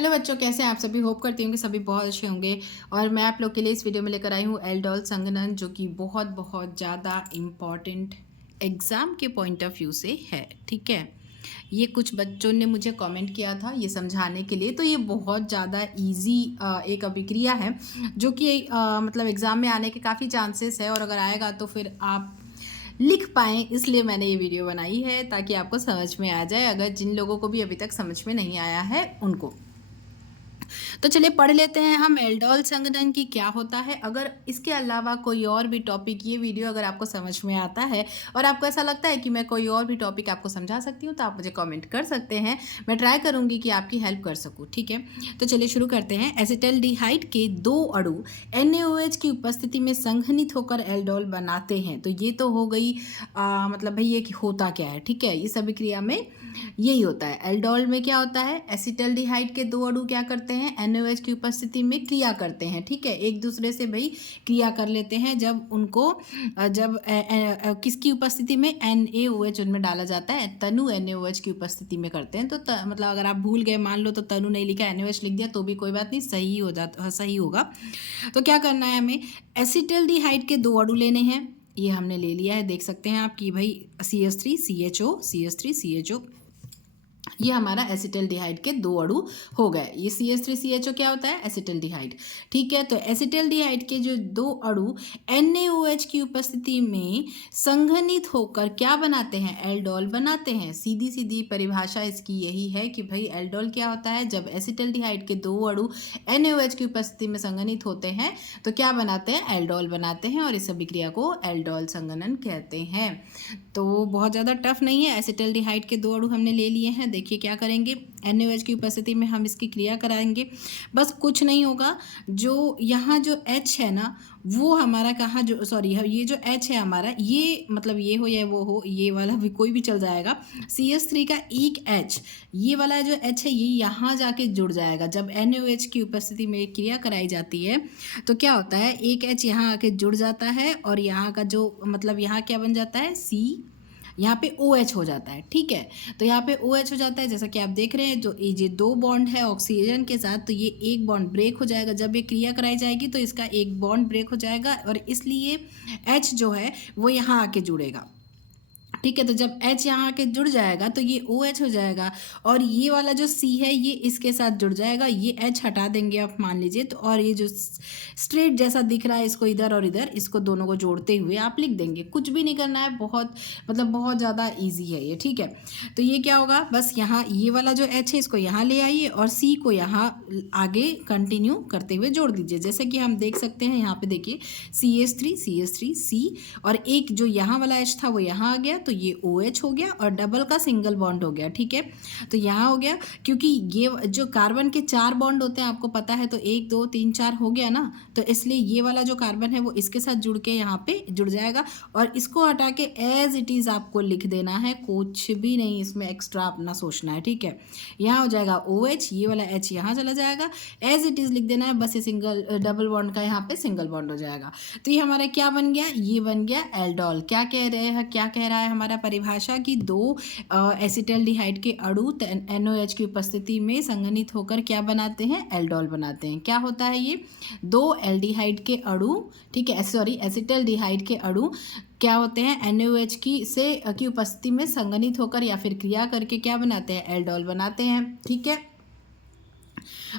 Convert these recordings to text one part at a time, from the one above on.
Hello बच्चों, कैसे हैं आप सभी। होप करती हूँ कि सभी बहुत अच्छे होंगे। और मैं आप लोग के लिए इस वीडियो में लेकर आई हूँ एल्डोल संघनन, जो कि बहुत बहुत ज़्यादा इम्पॉर्टेंट एग्ज़ाम के पॉइंट ऑफ व्यू से है। ठीक है, ये कुछ बच्चों ने मुझे कमेंट किया था ये समझाने के लिए। तो ये बहुत ज़्यादा इजी एक अभिक्रिया है जो कि मतलब एग्ज़ाम में आने के काफ़ी चांसेस है, और अगर आएगा तो फिर आप लिख पाएँ, इसलिए मैंने ये वीडियो बनाई है ताकि आपको समझ में आ जाए, अगर जिन लोगों को भी अभी तक समझ में नहीं आया है उनको। तो चलिए पढ़ लेते हैं हम एल्डोल संघनन की क्या होता है। अगर इसके अलावा कोई और भी टॉपिक, ये वीडियो अगर आपको समझ में आता है और आपको ऐसा लगता है कि मैं कोई और भी टॉपिक आपको समझा सकती हूँ, तो आप मुझे कमेंट कर सकते हैं। मैं ट्राई करूँगी कि आपकी हेल्प कर सकूँ। ठीक है, तो चलिए शुरू करते हैं। एसिटल्डिहाइड के दो अणु NaOH की उपस्थिति में संघनित होकर एल्डोल बनाते हैं। तो ये तो हो गई मतलब भाई ये कि होता क्या है। ठीक है, इस अभिक्रिया में यही होता है। एल्डोल में क्या होता है, एसिटल्डिहाइड के दो अणु क्या करते हैं, NaOH की उपस्थिति में क्रिया करते हैं। ठीक है, एक दूसरे से भाई क्रिया कर लेते हैं जब उनको जब किसकी उपस्थिति में, NaOH उनमें डाला जाता है, तनु NaOH की उपस्थिति में करते हैं। तो मतलब अगर आप भूल गए, मान लो तो तनु नहीं लिखा, NaOH लिख दिया, तो भी कोई बात नहीं, सही हो जाता, सही होगा। तो क्या करना है हमें, एसिटल्डिहाइड के दो अणु लेने हैं। ये हमने ले लिया है, देख सकते हैं आप कि भाई CH3CHO ये हमारा एसिटल्डिहाइड के दो अणु हो गए। ये CH3CHO क्या होता है, एसिटल्डिहाइड। ठीक है, तो एसिटल्डिहाइड के जो दो अणु NaOH की उपस्थिति में संघनित होकर क्या बनाते हैं, एल्डोल बनाते हैं। सीधी सीधी परिभाषा इसकी यही है कि भाई एल्डोल क्या होता है, जब एसिटल्डिहाइड के दो अणु NaOH की उपस्थिति में संघनित होते हैं तो क्या बनाते हैं, एल्डोल बनाते हैं, और इस अभिक्रिया को एल्डोल संघनन कहते हैं। तो बहुत ज़्यादा टफ नहीं है। एसिटल्डिहाइड के दो अणु हमने ले लिए हैं। देखिए क्या करेंगे, NaOH की उपस्थिति में हम इसकी क्रिया कराएंगे। बस कुछ नहीं होगा, जो यहाँ जो H है ना, वो हमारा कहाँ, जो सॉरी ये जो H है हमारा, ये मतलब ये हो या वो हो, ये वाला भी कोई भी चल जाएगा। CH3 का एक H, ये वाला जो H है ये यहाँ जाके जुड़ जाएगा। जब NaOH की उपस्थिति में क्रिया कराई जाती है तो क्या होता है, एक H यहाँ आके जुड़ जाता है, और यहाँ का जो मतलब यहाँ क्या बन जाता है, C, यहाँ पे OH हो जाता है। ठीक है, तो यहाँ पे OH हो जाता है, जैसा कि आप देख रहे हैं, जो ये दो बॉन्ड है ऑक्सीजन के साथ, तो ये एक बॉन्ड ब्रेक हो जाएगा। जब ये क्रिया कराई जाएगी तो इसका एक बॉन्ड ब्रेक हो जाएगा, और इसलिए H जो है वो यहाँ आके जुड़ेगा। ठीक है, तो जब H यहाँ आके जुड़ जाएगा तो ये OH हो जाएगा, और ये वाला जो C है ये इसके साथ जुड़ जाएगा। ये H हटा देंगे आप मान लीजिए, तो और ये जो स्ट्रेट जैसा दिख रहा है, इसको इधर और इधर, इसको दोनों को जोड़ते हुए आप लिख देंगे। कुछ भी नहीं करना है, बहुत मतलब बहुत ज़्यादा ईजी है ये। ठीक है, तो ये क्या होगा, बस यहाँ ये वाला जो H है इसको यहाँ ले आइए, और C को यहाँ आगे कंटिन्यू करते हुए जोड़ दीजिए। जैसे कि हम देख सकते हैं यहाँ पे देखिए, CH3 C, और एक जो यहाँ वाला H था वो यहाँ आ गया, तो ये OH हो गया, और डबल का सिंगल बॉन्ड हो गया। ठीक है, तो यहाँ हो गया, क्योंकि ये जो कार्बन के 4 बॉन्ड होते हैं आपको पता है, तो 1 2 3 4 हो गया ना, तो इसलिए ये वाला जो कार्बन है वो इसके साथ जुड़ के यहाँ पे जुड़ जाएगा, और इसको हटा के एज इट इज़ आपको लिख देना है, कुछ भी नहीं इसमें एक्स्ट्रा अपना सोचना है। ठीक है, यहाँ हो जाएगा OH, ये वाला H यहाँ चला जाएगा, एज इट इज़ लिख देना है, बस ये सिंगल डबल बॉन्ड का यहाँ पे सिंगल बॉन्ड हो जाएगा। तो ये हमारा क्या बन गया, ये बन गया एल्डोल। क्या कह रहे हैं, क्या कह रहा है हमारा परिभाषा की, दो एसिटल्डिहाइड के अणु NaOH की उपस्थिति में संघनित होकर क्या बनाते हैं, एल्डोल बनाते हैं। क्या होता है ये, दो एल्डिहाइड के अणु, ठीक है सॉरी एसिटल्डिहाइड के अणु क्या होते हैं, NaOH की उपस्थिति में संघनित होकर या फिर क्रिया करके क्या बनाते हैं, एल्डोल बनाते हैं। ठीक है,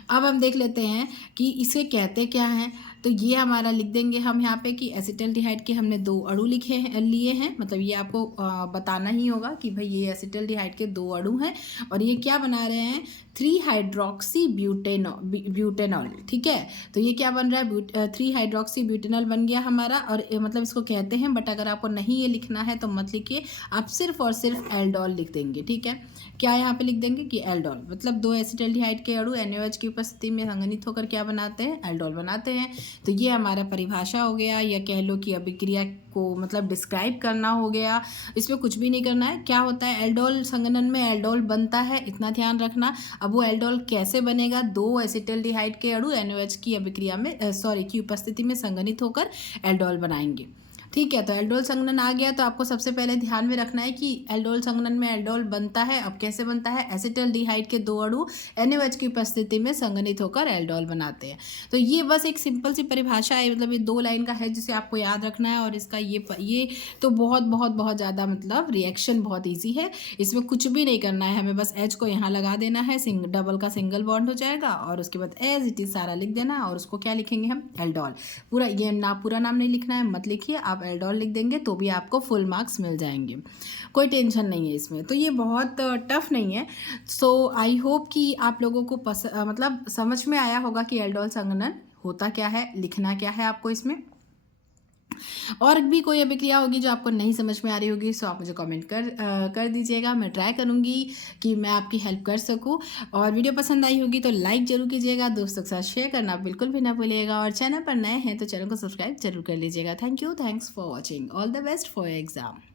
अब हम देख लेते हैं कि इसे कहते क्या हैं। तो ये हमारा लिख देंगे हम यहाँ पे कि एसिटल्डिहाइड के हमने दो अणु लिखे हैं, लिए हैं, मतलब ये आपको बताना ही होगा कि भाई ये एसिटल्डिहाइड के दो अणु हैं, और ये क्या बना रहे हैं, 3 हाइड्रोक्सी ब्यूटेनॉल। ठीक है, तो ये क्या बन रहा है, 3 हाइड्रोक्सी ब्यूटेनॉल बन गया हमारा, और मतलब इसको कहते हैं, बट अगर आपको नहीं ये लिखना है तो मत लिखिए, आप सिर्फ और सिर्फ एल्डोल लिख देंगे। ठीक है, क्या यहाँ पे लिख देंगे कि एल्डोल, मतलब दो एसिटल्डिहाइड के अणु NaOH की उपस्थिति में संघनित होकर क्या बनाते हैं, एल्डोल बनाते हैं। तो ये हमारा परिभाषा हो गया, या कह लो कि अभिक्रिया को मतलब डिस्क्राइब करना हो गया। इसमें कुछ भी नहीं करना है। क्या होता है, एल्डोल संघनन में एल्डोल बनता है, इतना ध्यान रखना। अब वो एल्डोल कैसे बनेगा, दो एसिटल्डिहाइड के अणु NaOH की अभिक्रिया में की उपस्थिति में संघनित होकर एल्डोल बनाएंगे। ठीक है, तो एल्डोल संघनन आ गया तो आपको सबसे पहले ध्यान में रखना है कि एल्डोल संघनन में एल्डोल बनता है। अब कैसे बनता है? एसिटल्डिहाइड के 2 अणु NaOH की उपस्थिति में संघनित होकर एल्डोल बनाते हैं। तो ये बस एक सिंपल सी परिभाषा है, मतलब ये 2 लाइन का है जिसे आपको याद रखना है। और इसका ये तो बहुत बहुत बहुत ज़्यादा मतलब रिएक्शन बहुत ईजी है, इसमें कुछ भी नहीं करना है, हमें बस H को यहाँ लगा देना है, डबल का सिंगल बॉन्ड हो जाएगा और उसके बाद एज इट इज़ सारा लिख देना है और उसको क्या लिखेंगे हम? एल्डोल। पूरा ये पूरा नाम नहीं लिखना है, मत लिखिए, आप एल्डोल लिख देंगे तो भी आपको फुल मार्क्स मिल जाएंगे, कोई टेंशन नहीं है इसमें। तो ये बहुत टफ नहीं है। सो आई होप कि आप लोगों को मतलब समझ में आया होगा कि एल्डोल संघनन होता क्या है, लिखना क्या है आपको इसमें। और भी कोई अभिक्रिया होगी जो आपको नहीं समझ में आ रही होगी सो आप मुझे कमेंट कर दीजिएगा, मैं ट्राई करूँगी कि मैं आपकी हेल्प कर सकूँ। और वीडियो पसंद आई होगी तो लाइक ज़रूर कीजिएगा, दोस्तों के साथ शेयर करना बिल्कुल भी ना भूलिएगा, और चैनल पर नए हैं तो चैनल को सब्सक्राइब जरूर कर लीजिएगा। Thank you, thanks for watching, all the best for your exam.